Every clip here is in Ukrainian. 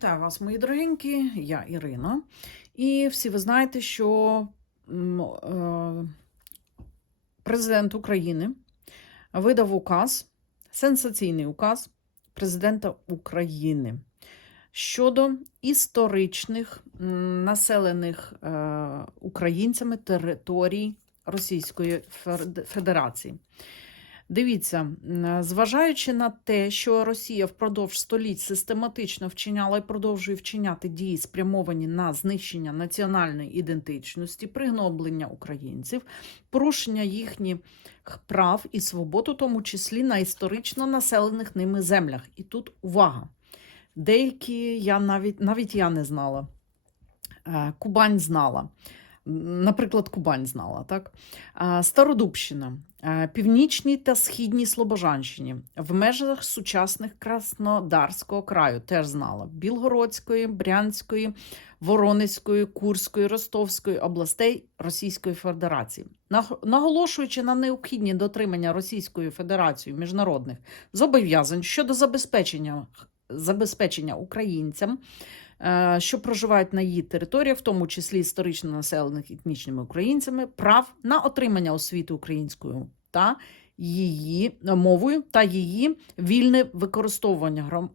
Вітаю вас, мої дорогенькі, я Ірина. І всі ви знаєте, що е, президент України видав указ, сенсаційний указ президента України щодо історичних населених е, українцями територій Російської Федерації. Дивіться, зважаючи на те, що Росія впродовж століть систематично вчиняла і продовжує вчиняти дії, спрямовані на знищення національної ідентичності, пригноблення українців, порушення їхніх прав і свобод, у тому числі на історично населених ними землях. І тут увага. Деякі я навіть навіть я не знала. Е, Кубань знала. Наприклад, Кубань знала, так? Стародубщина, Північній та Східній Слобожанщині, в межах сучасних Краснодарського краю теж знала. Білгородської, Брянської, Воронезької, Курської, Ростовської областей Російської Федерації. Наголошуючи на необхідні дотримання Російською Федерацією міжнародних зобов'язань щодо забезпечення, забезпечення українцям що проживають на її території, в тому числі історично населених етнічними українцями, прав на отримання освіти українською та її е, мовою та її вільне використовування грам.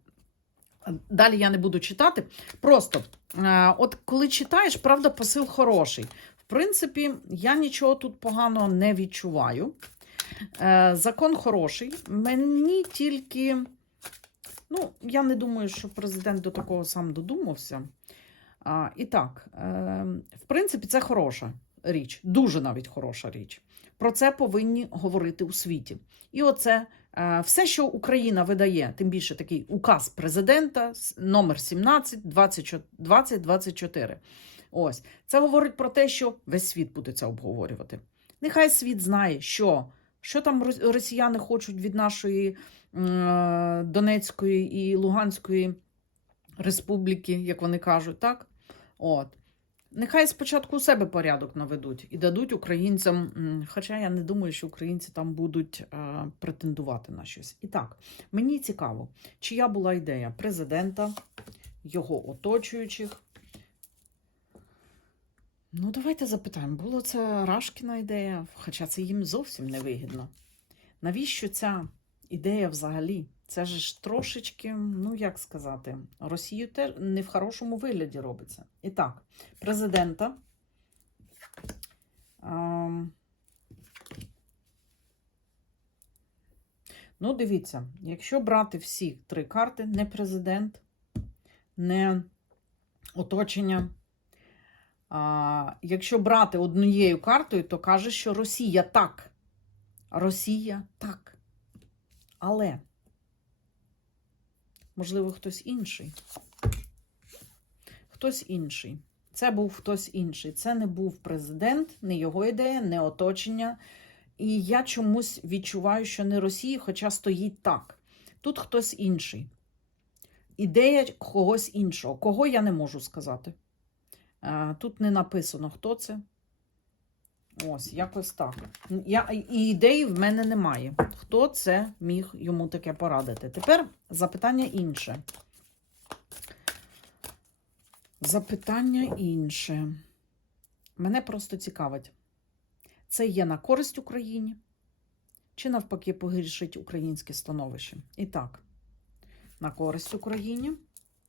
Далі я не буду читати. Просто е, от коли читаєш, правда, посил хороший. В принципі, я нічого тут поганого не відчуваю. Е, Закон хороший. Мені тільки. Ну, я не думаю, що президент до такого сам додумався. А, і так, е, в принципі, це хороша річ, дуже навіть хороша річ. Про це повинні говорити у світі. І оце е, все, що Україна видає, тим більше такий указ президента номер 17 2024. Ось це говорить про те, що весь світ буде це обговорювати. Нехай світ знає, що, що там росіяни хочуть від нашої е, Донецької і Луганської республіки, як вони кажуть, так? От. Нехай спочатку у себе порядок наведуть і дадуть українцям, хоча я не думаю, що українці там будуть е, претендувати на щось. І так, мені цікаво, чия була ідея президента, його оточуючих. Ну, давайте запитаємо, було це Рашкіна ідея, хоча це їм зовсім не вигідно. Навіщо ця ідея взагалі? Це ж трошечки, ну як сказати, Росію теж не в хорошому вигляді робиться. І так, президента. ем, Ну, дивіться, якщо брати всі три карти, не президент, не оточення. Якщо брати однією картою, то каже, що Росія так. Росія так. Але, можливо, хтось інший. Хтось інший. Це був хтось інший. Це не був президент, не його ідея, не оточення. І я чомусь відчуваю, що не Росія, хоча стоїть так. Тут хтось інший. Ідея когось іншого. Кого я не можу сказати. Е, Тут не написано, хто це. Ось, якось так. Я, і ідеї в мене немає. Хто це міг йому таке порадити? Тепер запитання інше. Запитання інше. Мене просто цікавить. Це є на користь Україні? Чи навпаки погіршить українське становище? І так, на користь Україні,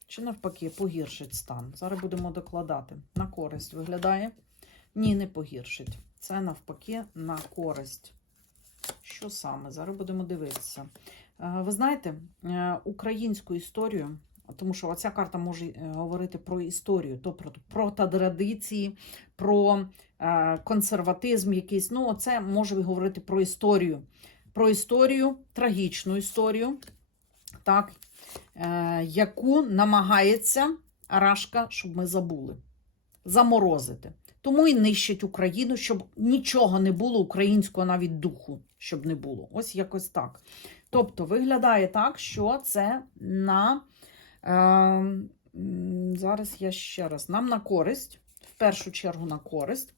чи навпаки погіршить стан? Зараз будемо докладати. На користь виглядає? Ні, не погіршить. Це навпаки на користь. Що саме? Зараз будемо дивитися. Е, Ви знаєте, е, українську історію, тому що оця карта може е, говорити про історію, то про, про традиції, про консерватизм якийсь. Ну, оце може говорити про історію. Про історію, трагічну історію, так, яку намагається Рашка, щоб ми забули, заморозити. Тому і нищать Україну, щоб нічого не було українського навіть духу, щоб не було. Ось якось так. Тобто виглядає так, що це на е, зараз я ще раз нам на користь, в першу чергу на користь.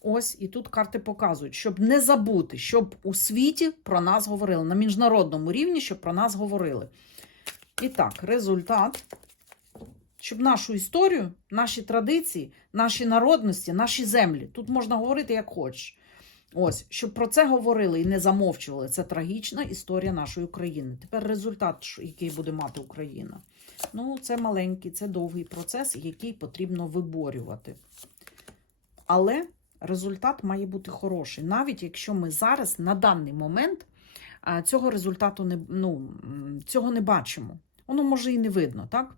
Ось і тут карти показують, щоб не забути, щоб у світі про нас говорили, на міжнародному рівні, щоб про нас говорили. І так, результат щоб нашу історію, наші традиції, наші народності, наші землі, тут можна говорити як хочеш. Ось, щоб про це говорили і не замовчували. Це трагічна історія нашої України. Тепер результат, який буде мати Україна. Ну, це маленький, це довгий процес, який потрібно виборювати. Але результат має бути хороший, навіть якщо ми зараз на даний момент цього результату не, ну, цього не бачимо. Воно може і не видно, так?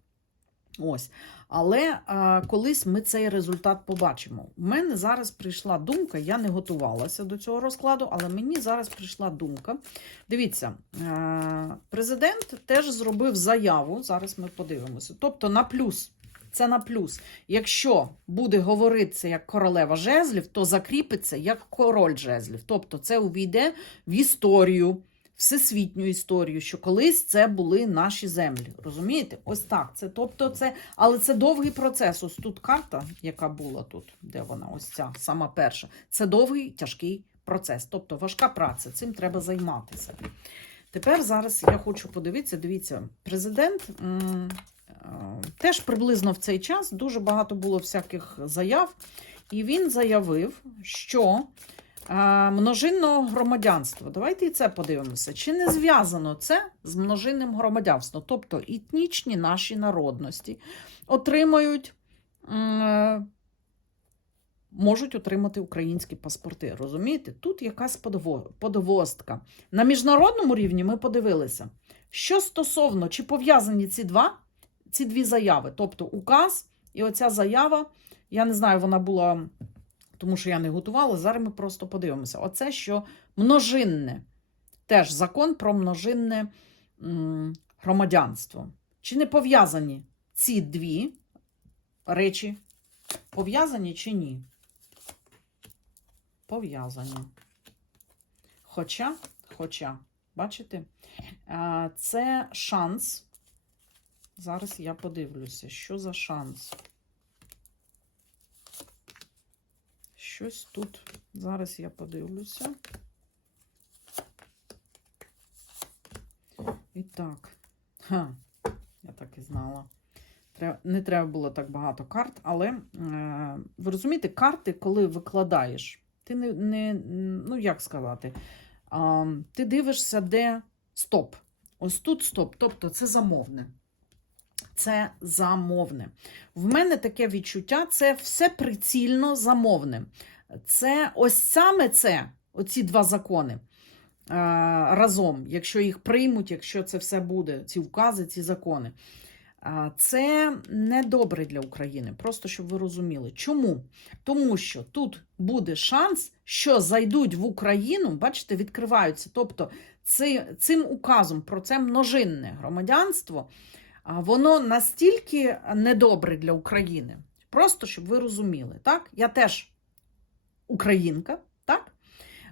Ось. Але а, колись ми цей результат побачимо. У мене зараз прийшла думка, я не готувалася до цього розкладу, але мені зараз прийшла думка. Дивіться, а, президент теж зробив заяву. Зараз ми подивимося. Тобто на плюс. Це на плюс. Якщо буде говоритися як королева жезлів, то закріпиться як король жезлів. Тобто це увійде в історію, всесвітню історію, що колись це були наші землі. Розумієте? Ось так. Це, тобто це, але це довгий процес. Ось тут карта, яка була тут, де вона? Ось ця, сама перша. Це довгий тяжкий процес. Тобто важка праця. Цим треба займатися. Тепер зараз я хочу подивитися. Дивіться, президент. е, Теж приблизно в цей час дуже багато було всяких заяв, і він заявив, що множинного громадянства. Давайте і це подивимося. Чи не зв'язано це з множинним громадянством? Тобто етнічні наші народності отримають, е, можуть отримати українські паспорти. Розумієте? Тут якась подвостка. На міжнародному рівні ми подивилися, що стосовно, чи пов'язані ці два, ці дві заяви, тобто указ і оця заява, я не знаю, вона була тому що я не готувала. Зараз ми просто подивимося. Оце що множинне, теж закон про множинне громадянство. Чи не пов'язані ці дві речі? Пов'язані чи ні? Пов'язані. Хоча, хоча, бачите, це шанс. Зараз я подивлюся, що за шанс. Щось тут. Зараз я подивлюся. І так. Ха, я так і знала. Не треба було так багато карт, але е, ви розумієте, карти, коли викладаєш, ти не, не ну як сказати, ти дивишся, де стоп. Ось тут стоп, тобто це замовне. Це замовне. В мене таке відчуття, це все прицільно замовне. Це ось саме це, оці два закони е, разом, якщо їх приймуть, якщо це все буде, ці укази, ці закони. А, Це не добре для України, просто щоб ви розуміли. Чому? Тому що тут буде шанс, що зайдуть в Україну, бачите, відкриваються. Тобто ци, цим указом про це множинне громадянство, воно настільки недобре для України. Просто щоб ви розуміли, так? Я теж українка, так?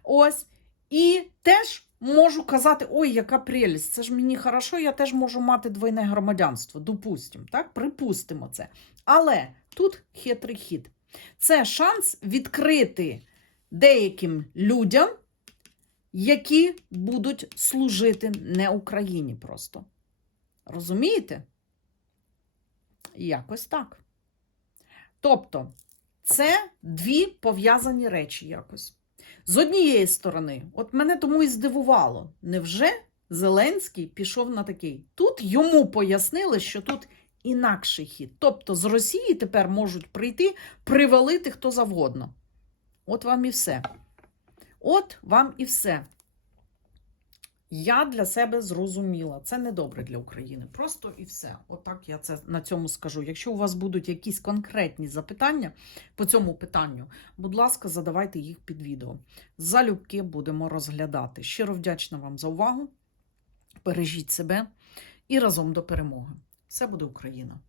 Ось. І теж можу казати: ой, яка прелість, це ж мені хорошо, я теж можу мати двойне громадянство. Допустимо, так? Припустимо це. Але тут хитрий хід. Це шанс відкрити деяким людям, які будуть служити не Україні просто. Розумієте? Якось так. Тобто, це дві пов'язані речі якось. З однієї сторони, от мене тому і здивувало, невже Зеленський пішов на такий? Тут йому пояснили, що тут інакший хід. Тобто з Росії тепер можуть прийти, привалити хто завгодно. От вам і все. От вам і все. Я для себе зрозуміла, це не добре для України. Просто і все. Отак я це на цьому скажу. Якщо у вас будуть якісь конкретні запитання по цьому питанню, будь ласка, задавайте їх під відео. Залюбки будемо розглядати. Щиро вдячна вам за увагу. Бережіть себе і разом до перемоги. Все буде Україна!